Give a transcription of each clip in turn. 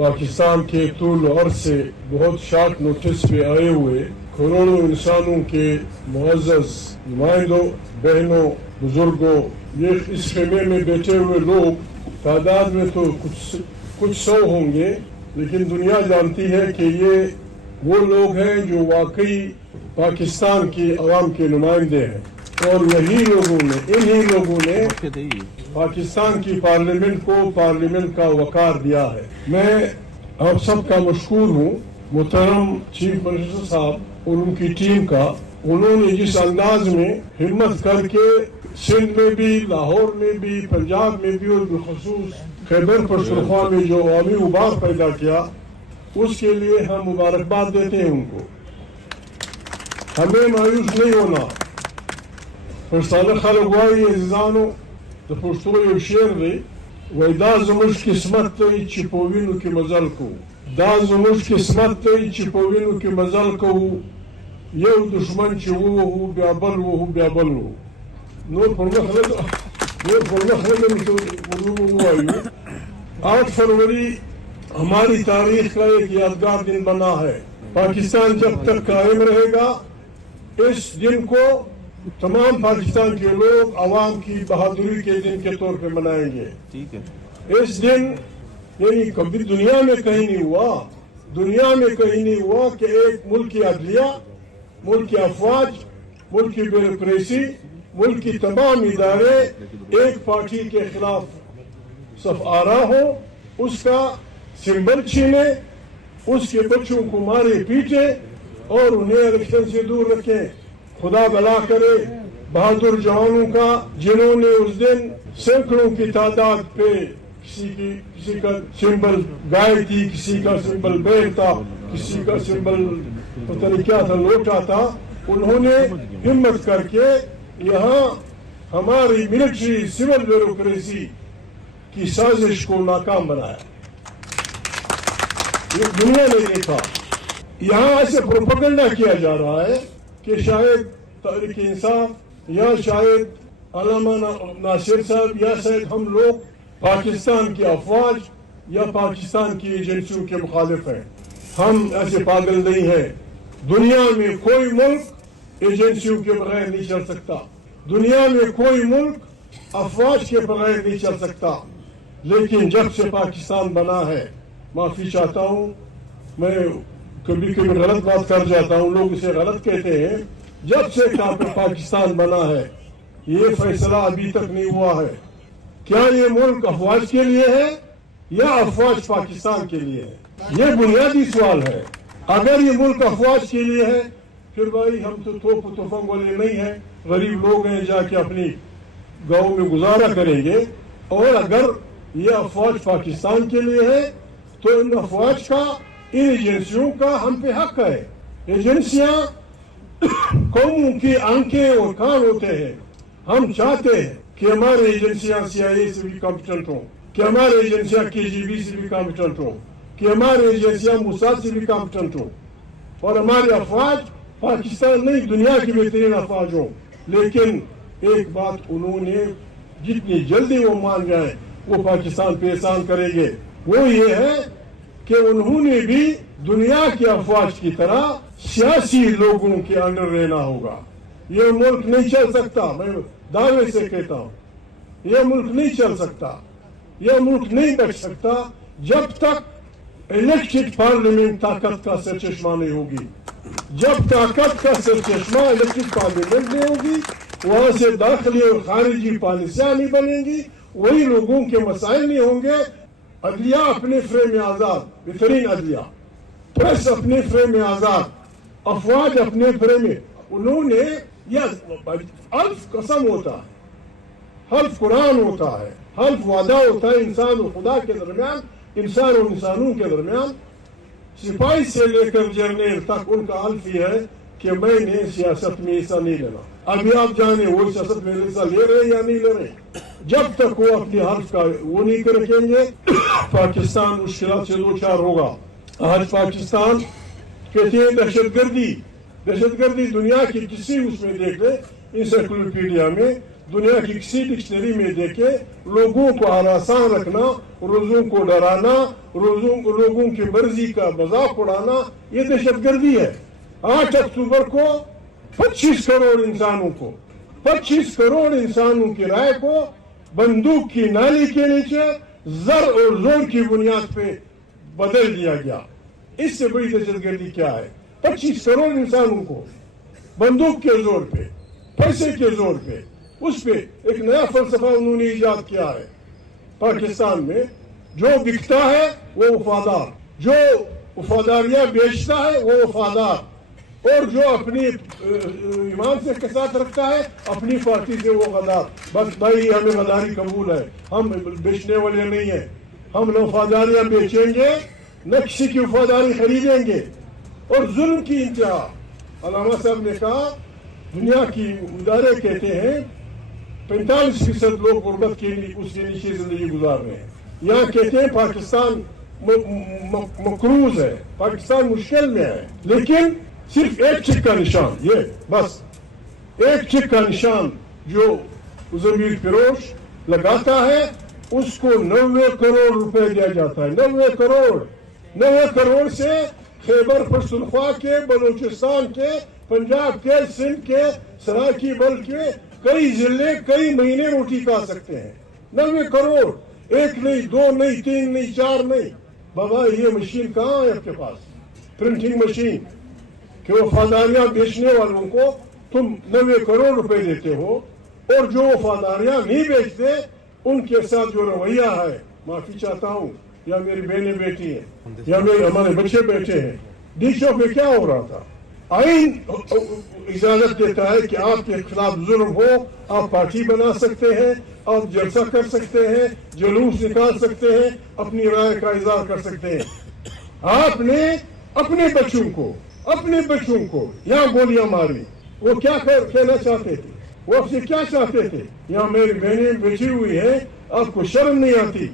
पाकिस्तान के तूल और से बहुत शॉर्ट नोटिस पे आए हुए करोड़ों इंसानों के मुअज़्ज़ज़ नुमाइंदों, बहनों, बुजुर्गों, ये इस खेमे में बैठे हुए लोग तादाद में तो कुछ सौ होंगे, लेकिन दुनिया जानती है कि ये वो लोग हैं जो वाकई पाकिस्तान की आवाम के नुमाइंदे हैं। और इन्हीं लोगों ने पाकिस्तान की पार्लियामेंट को पार्लियामेंट का वकार दिया है। मैं आप सबका मशकूर हूँ, मुहतरम चीफ मिनिस्टर साहब और उनकी टीम का। उन्होंने जिस अंदाज में हिम्मत करके सिंध में भी, लाहौर में भी, पंजाब में भी और बिलखसूस खैबर पख्तूनख्वा में जो अवामी उबार पैदा किया, उसके लिए हम मुबारकबाद देते हैं उनको। हमें मायूस नहीं होना। पछताना खलक वाई अज़ीज़ानो तो पश्तो यो शेर दे वही दा ज़मुश किस्मत तई चिपोविनु के मजल को, दा ज़मुश किस्मत तई चिपोविनु के मजल को ये दुश्मन वो ब्याबल हो नोट पढ़ना खले 8 फरवरी हमारी तारीख का एक यादगार दिन बना है। पाकिस्तान जब तक कायम रहेगा, इस दिन को तमाम पाकिस्तान के लोग अवाम की बहादुरी के दिन के तौर पे मनाएंगे। ठीक है, इस दिन यानी कभी दुनिया में कहीं नहीं हुआ कि एक मुल्क की अदलिया, मुल्क की अफवाज, मुल्क की ब्यूरोक्रेसी, मुल्क की तमाम इदारे एक पार्टी के खिलाफ सफ आरा हो, उसका सिंबल छीने, उसके बच्चों को मारे पीटे और उन्हें इलेक्शन से दूर रखें। खुदा भला करे बहादुर जवानों का, जिन्होंने उस दिन सैकड़ों की तादाद पे किसी का सिंबल गाय थी, किसी का सिंबल बैल था, किसी का सिंबल पता नहीं क्या था, लोटा था, उन्होंने हिम्मत करके यहाँ हमारी मिलिट्री सिविल ब्यूरोक्रेसी की साजिश को नाकाम बनाया। ये दुनिया ने देखा। यहाँ ऐसे प्रोपेगेंडा किया जा रहा है कि शायद तहरीक इंसाफ या शायद अल्लामा नासिर साहब या शायद हम लोग पाकिस्तान की अफवाज या पाकिस्तान की एजेंसियों के मुखालिफ हैं। हम ऐसे पागल नहीं हैं। दुनिया में कोई मुल्क एजेंसियों के बगैर नहीं चल सकता, दुनिया में कोई मुल्क अफवाज के बगैर नहीं चल सकता। लेकिन जब से पाकिस्तान बना है, माफी चाहता हूँ, मैं कभी कभी गलत बात कर जाता हूँ, लोग इसे गलत कहते हैं। जब से पाकिस्तान बना है, ये फैसला अभी तक नहीं हुआ है क्या ये मुल्क अफवाज के लिए है या अफवाज पाकिस्तान के लिए है। ये बुनियादी सवाल है। अगर ये मुल्क अफवाज के लिए है, फिर भाई हम तो तोफंग वाले नहीं हैं, गरीब लोग हैं, जाके अपनी गाँव में गुजारा करेंगे। और अगर ये अफवाज पाकिस्तान के लिए है, तो इन अफवाज का, इन एजेंसियों का हम पे हक है। एजेंसियां कौमों की आंखें और कान होते हैं। हम चाहते हैं कि हमारी एजेंसियां CIA से भी कॉम्पिटेंट हो, कि हमारी एजेंसियां KGB से भी कॉम्पिटेंट हो, कि हमारी एजेंसियां मोसाद से भी कॉम्पिटेंट हो, और हमारे अफवाज पाकिस्तान नहीं दुनिया की बेहतरीन अफवाज हो। लेकिन एक बात उन्होंने जितनी जल्दी वो मान जाए, वो पाकिस्तान पे एहसान करेंगे, वो ये है कि उन्होंने भी दुनिया की अफवाज की तरह सियासी लोगों के अंडर रहना होगा। ये मुल्क नहीं चल सकता, मैं दावे से कहता हूँ, ये मुल्क नहीं चल सकता, ये मुल्क नहीं बच सकता जब तक इलेक्टेड पार्लियामेंट ताकत का सरचश्मा नहीं होगी। जब ताकत का सरचश्मा इलेक्टेड पार्लियामेंट में होगी, वहां से दाखिली और खारिजी पॉलिसियां नहीं बनेंगी, वही लोगों के मसाइल नहीं होंगे। अदलिया अपने फ्रेम में आजाद, बेहतरीन अदलिया, प्रेस अपने फ्रेम में आजाद, अफवाज अपने फ्रेम में। उन्होंने हल्फ कसम होता है, हल्फ कुरान होता है, हल्फ वादा होता है इंसान और खुदा के दरमियान, इंसान और इंसानों के दरमियान। सिपाही से लेकर जर्नल तक उनका हल्फ ये है कि मैंने सियासत में हिस्सा नहीं लेना। अभी आप जाने वो सियासत में हिस्सा ले रहे या नहीं ले रहे। जब तक वो अपने हल्फ का वो नहीं रखेंगे, पाकिस्तान मुश्किल से दो चार होगा। आज पाकिस्तान कहते हैं दहशतगर्दी दुनिया की किसी उसमें देख ले, इंसाइक्लोपीडिया में दुनिया की किसी डिक्शनरी में देखे लोगों को हरासान रखना, रोजों को डराना, लोगों की मर्जी का मजाक उड़ाना, ये दहशतगर्दी है। 8 अक्टूबर को 25 करोड़ इंसानों की राय को बंदूक की नाली के नीचे जर और जोर की बुनियाद पे बदल दिया गया। इससे बड़ी दहशतगर्दी क्या है? 25 करोड़ इंसानों को बंदूक के जोर पे, पैसे के जोर पे, उस पे एक नया फलसफा उन्होंने इजाद किया है। पाकिस्तान में जो बिकता है वो वफादार, जो वफादारियां बेचता है वो वफादार, और जो अपनी ईमान से के साथ रखता है अपनी पार्टी से वो गद्दार। बस भाई हमें गद्दारी कबूल है, हम बेचने वाले नहीं है। हम न वफादारियां बेचेंगे न किसी की वफादारी खरीदेंगे। और जुल्म की इंतहा, अल्लामा साहब ने कहा दुनिया की इदारे कहते हैं 45% लोग गुर्बत के उसके नीचे जिंदगी गुजार रहे हैं। यहाँ कहते हैं पाकिस्तान मकरूज है, पाकिस्तान मुश्किल में है। लेकिन सिर्फ एक चिक का निशान, ये बस एक चिक का निशान जो ज़मीर फिरोश लगाता है उसको 90 करोड़ रुपए दिया जाता है। 90 करोड़ से खैबर पख्तूनख्वा के, बलूचिस्तान के, पंजाब के, सिंध के, सरायकीबल के कई जिले कई महीने रोटी खा सकते हैं। 90 करोड़, 1 नहीं, 2 नहीं, 3 नहीं, 4 नहीं। बाबा ये मशीन कहाँ है आपके पास? प्रिंटिंग मशीन कि वफादारियां बेचने वालों को तुम 90 करोड़ रुपए देते हो, और जो वफादारियां नहीं बेचते उनके साथ जो रवैया है, माफी चाहता हूँ, या मेरी बहनें बैठी हैं या हमारे बच्चे बैठे हैं। डीशो में क्या हो रहा था? आइन इजाजत देता है कि आपके खिलाफ जुल्म हो, आप पार्टी बना सकते हैं, आप जलसा कर सकते हैं, जुलूस निकाल सकते हैं, अपनी राय का इजहार कर सकते हैं। आपने अपने बच्चों को यहाँ गोलियां मारी। वो क्या कहना चाहते थे? वो आपसे क्या चाहते थे? यहाँ मेरी बहनें बैठी हुई हैं, आपको शर्म नहीं आती?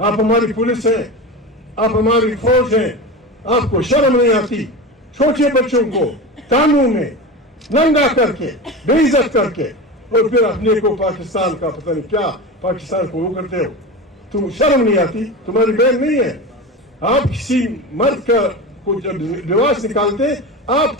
आप हमारी पुलिस हैं, आप हमारी फौज हैं, आपको शर्म नहीं आती? छोटे बच्चों को तानों में नंगा करके, बेइज्जत करके, और फिर अपने को पाकिस्तान का पता नहीं क्या पाकिस्तान को वो करते हो। तुम शर्म नहीं आती? तुम्हारी बहन नहीं है? आप किसी मर्द का को जब लिबास निकालते आप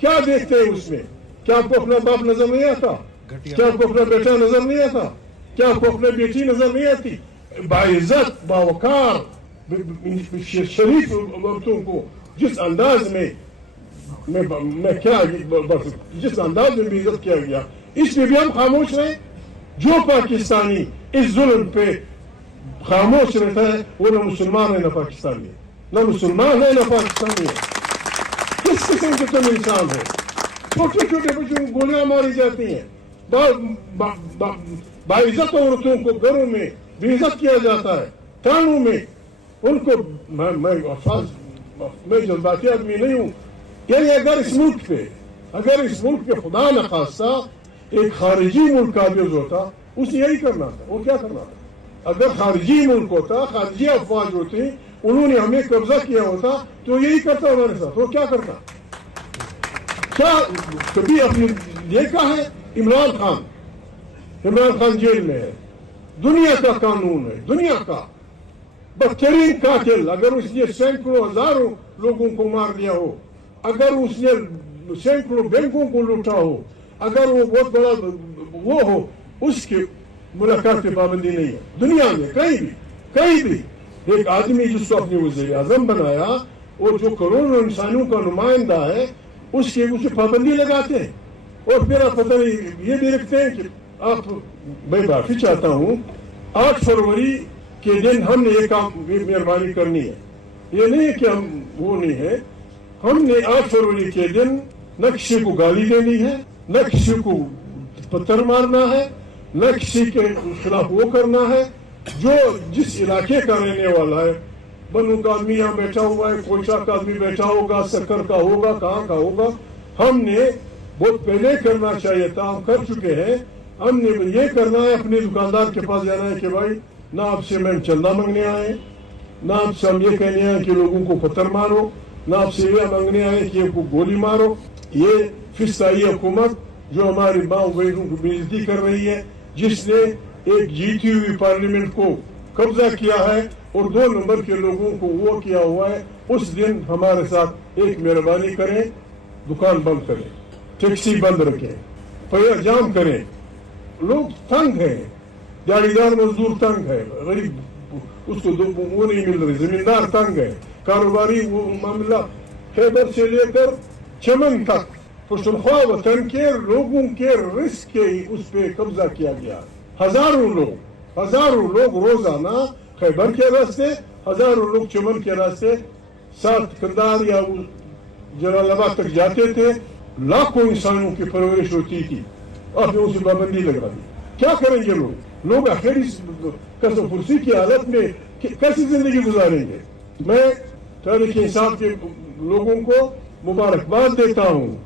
क्या देखते हैं उसमें? क्या आपको अपना बाप नजर नहीं आता? क्या आपको अपना बेटा नजर नहीं आता? क्या आपको अपनी बेटी नजर नहीं आती? बाइज्जत, बावकार, शरीफ औरतों को जिस अंदाज में जिस अंदाज में इज्जत किया गया, इसमें भी हम खामोश रहे। जो पाकिस्तानी इस जुल्म पे खामोश रहता है वो न मुसलमान है न पाकिस्तानी, न मुसलमान है न पाकिस्तानी है। किस किस्म के तुम इंसान हो? छोटे छोटे बच्चों को गोलियां मारी जाती हैं, बाइज्जत औरतों को घरों में बेइज्जत किया जाता है, थानों में उनको। मैं जज्बाती आदमी नहीं हूँ, यानी अगर इस मुल्क के खुदा न खास्ता एक खारिजी मुल्क काबिज होता, उसे यही करना था। वो क्या करना था? अगर खारिजी मुल्क होता, खारिजी अफवाज होती, उन्होंने हमें कब्जा किया होता तो यही करता हमारे साथ। वो क्या करता? क्या कभी अपने देखा है? इमरान खान जेल में है, दुनिया का कानून है, दुनिया का बदतरीन कातिल। अगर उसने सैकड़ों हजारों लोगों को मार दिया हो, अगर उसने सैकड़ों बैंकों को लूटा हो, अगर वो बहुत बड़ा वो हो, उसकी मुलाकात की पाबंदी नहीं है दुनिया में कहीं भी। एक आदमी जिसको अपने वज़ीर आज़म बनाया, वो जो करोड़ों इंसानों का नुमाइंदा है, उसे पाबंदी लगाते हैं। और फिर आप पता नहीं ये भी लिखते हैं कि आप, मैं माफी चाहता हूँ, 8 फरवरी के दिन हमने ये काम मेहरबानी करनी है। ये नहीं है कि हम वो नहीं है, हमने 8 फरवरी के दिन न किसी को गाली देनी है, न किसी को पत्थर मारना है, न किसी के खिलाफ वो करना है। जो जिस इलाके का रहने वाला है, बनू का आदमी यहाँ बैठा हुआ है, कोयटा का आदमी बैठा होगा, सक्कर का होगा, कहाँ का होगा, हमने बहुत पहले करना चाहिए था, हम कर चुके हैं। हमने ये करना है, अपने दुकानदार के पास जाना है कि भाई ना आपसे मैं चंदा मांगने आए, ना आपसे हम ये कहने आए कि लोगों को पत्थर मारो, ना आपसे ये मांगने आए कि को गोली मारो। ये फिस्ताई हुकूमत जो हमारी माँ बहनों को बेइज्जती कर रही है, جس نے ایک جیتی ہوئی پارلیمنٹ کو قبضہ کیا ہے اور 2 نمبر کے لوگوں کو وہ کیا ہوا ہے، اس دن ہمارے ساتھ ایک مہربانی کریں، دکان بند کریں، ٹیکسی بند رکھیں، پہیا جام کریں. لوگ تنگ ہیں، دیہڑی دار مزدور تنگ ہے، غریب اس کو وہ نہیں مل رہی، زمیندار تنگ ہے، کاروباری وہ معاملہ خیبر سے لے کر چمن تک پشتونخوا وطن کے لوگوں کے رزق کے اس پہ قبضہ کیا گیا. ہزاروں لوگ روزانہ خیبر کے راستے، ہزاروں لوگ چمن کے راستے ساتھ کندار یا جلال آباد تک جاتے تھے. لاکھوں انسانوں کی پرورش ہوتی تھی، آپ نے اسے پابندی لگا دی. کیا کریں گے لوگ آخر اس قصب پرسی کی حالت میں کیسی زندگی گزاریں گے؟ میں تحریک انصاف کے لوگوں کو مبارکباد دیتا ہوں.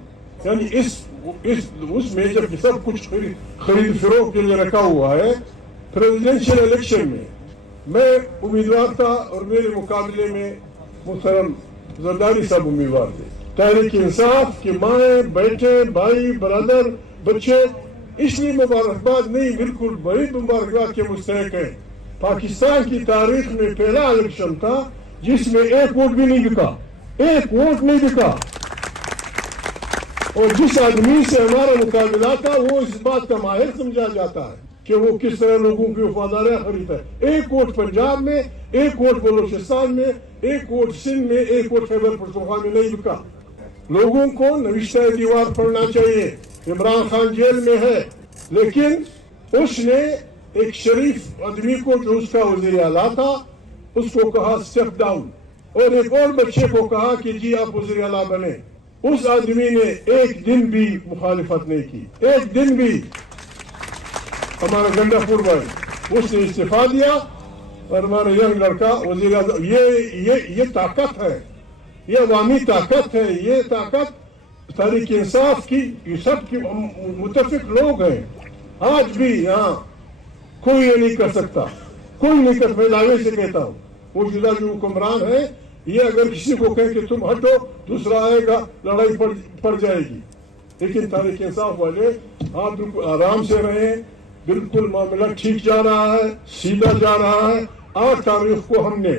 یعنی اس میں جب سب کچھ خرید فروخت کے لیے رکھا ہوا ہے، پریزیڈنشل الیکشن میں میں امیدوار تھا اور میرے مقابلے میں محترم زرداری صاحب امیدوار تھے. تحریک انصاف کے مائیں بیٹے بھائی برادر بچے اس لیے مبارکباد نہیں، بالکل بڑی مبارکباد کے مستحق ہیں. پاکستان کی تاریخ میں پہلا الیکشن تھا جس میں 1 ووٹ بھی نہیں بکا، 1 ووٹ نہیں بکا. اور جس آدمی سے ہمارا مقابلہ تھا وہ اس بات کا ماہر سمجھا جاتا ہے کہ وہ کس طرح لوگوں کی وفاداریاں خریدتا ہے. 1 ووٹ پنجاب میں، 1 ووٹ بلوچستان میں، 1 ووٹ سندھ میں، 1 ووٹ خیبر پختونخوا میں نہیں بکا. لوگوں کو نوشتہ دیوار پڑھنا چاہیے. عمران خان جیل میں ہے لیکن اس نے ایک شریف آدمی کو جو اس کا وزیر اعلیٰ تھا اس کو کہا اسٹیپ ڈاؤن، اور ایک اور بچے کو کہا کہ جی آپ وزیر اعلیٰ بنے. اس آدمی نے ایک دن بھی مخالفت نہیں کی، ایک دن بھی. ہمارا گنڈا پور بھائی اس نے استعفیٰ دیا اور ہمارا ینگ لڑکا وزیر اعظم. یہ طاقت ہے، یہ عوامی طاقت ہے، یہ طاقت تحریک انصاف کی، یہ سب کی متفق لوگ ہیں. آج بھی یہاں کوئی یہ نہیں کر سکتا، کوئی نہیں کر. میں دعوے سے کہتا ہوں وہ جدا جو حکمران ہے، یہ اگر کسی کو کہیں کہ تم ہٹو دوسرا آئے گا لڑائی پڑ جائے گی. لیکن تحریک انصاف والے آپ بالکل آرام سے رہیں، بالکل معاملہ ٹھیک جا رہا ہے، سیدھا جا رہا ہے. 8 تاریخ کو ہم نے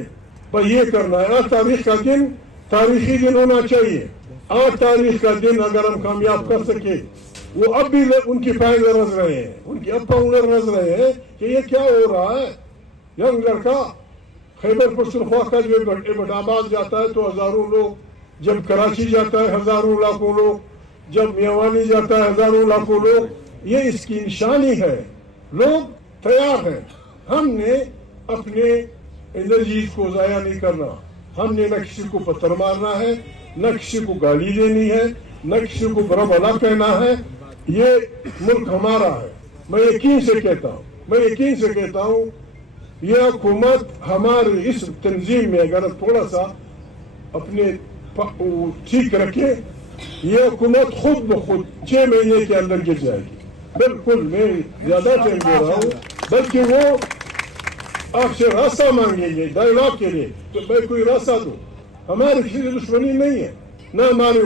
یہ کرنا ہے. 8 تاریخ کا دن تاریخی دن ہونا چاہیے. 8 تاریخ کا دن اگر ہم کامیاب کر سکے، وہ اب بھی ان کی پائیں رز رہے ہیں، ان کی اب پاؤں رز رہے ہیں کہ یہ کیا ہو رہا ہے. ینگ لڑکا خیبر پختونخوا کا جو ایبٹ آباد جاتا ہے تو ہزاروں لوگ، جب کراچی جاتا ہے ہزاروں لاکھوں لوگ، جب میوانی جاتا ہے ہزاروں لاکھوں لوگ. یہ اس کی نشانی ہے. لوگ تیار ہیں. ہم نے اپنے انرجیز کو ضائع نہیں کرنا. ہم نے نہ کسی کو پتھر مارنا ہے، نہ کسی کو گالی دینی ہے، نہ کسی کو برا بھلا کہنا ہے. یہ ملک ہمارا ہے. میں یقین سے کہتا ہوں یہ حکومت ہماری اس تنظیم میں اگر تھوڑا سا اپنے ٹھیک رکھے، یہ حکومت خود بخود 6 مہینے کے اندر گر جائے گی. بالکل میں زیادہ ٹائم دے رہا ہوں، بلکہ وہ آپ سے راستہ مانگیں گے ڈائیلاگ کے لیے تو میں کوئی راستہ دوں. ہماری کسی سے دشمنی نہیں ہے، نہ ہمارے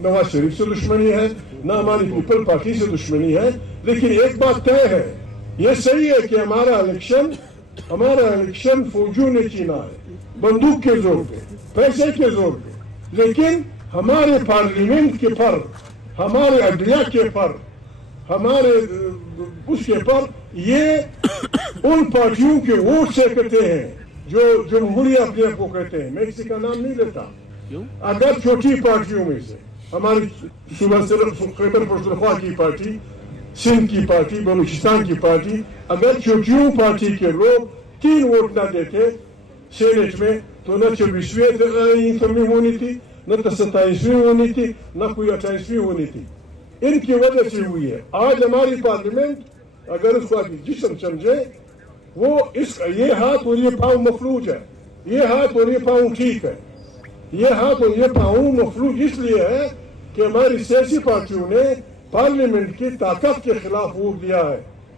نواز شریف سے دشمنی ہے، نہ ہماری پیپل پارٹی سے دشمنی ہے. لیکن ایک بات طے ہے، یہ صحیح ہے کہ ہمارا الیکشن فوجیوں نے چینا ہے، بندوق کے زور پہ، پیسے کے زور پہ. لیکن ہمارے پارلیمنٹ کے پر، ہمارے عدلیہ کے پر، ہمارے اس کے پر یہ ان پارٹیوں کے ووٹ سے کہتے ہیں جو جمہوریہ اپنے آپ کو کہتے ہیں. میں کسی کا نام نہیں لیتا. اگر چھوٹی پارٹیوں میں سے ہماری صوبہ خیبر پختونخوا کی پارٹی، سندھ کی پارٹی، بلوچستان کی پارٹی، اگر چھوٹیوں پارٹی کے لوگ 3 ووٹ نہ دیتے سینٹ میں تو نہ 24ویں کمی ہونی تھی، نہ 27ویں ہونی تھی، نہ کوئی 28ویں ہونی تھی. ان کی وجہ سے ہوئی ہے. آج ہماری پارلیمنٹ اگر اس کو جسم سمجھے، وہ یہ ہاتھ اور یہ پاؤں مفلوج ہے، یہ ہاتھ اور یہ پاؤں ٹھیک ہے. یہ ہاتھ اور یہ پاؤں مفلوج اس لیے ہے کہ ہماری سیاسی پارٹیوں نے پارلیمنٹ کی طاقت کے خلاف ووٹ دیا ہے.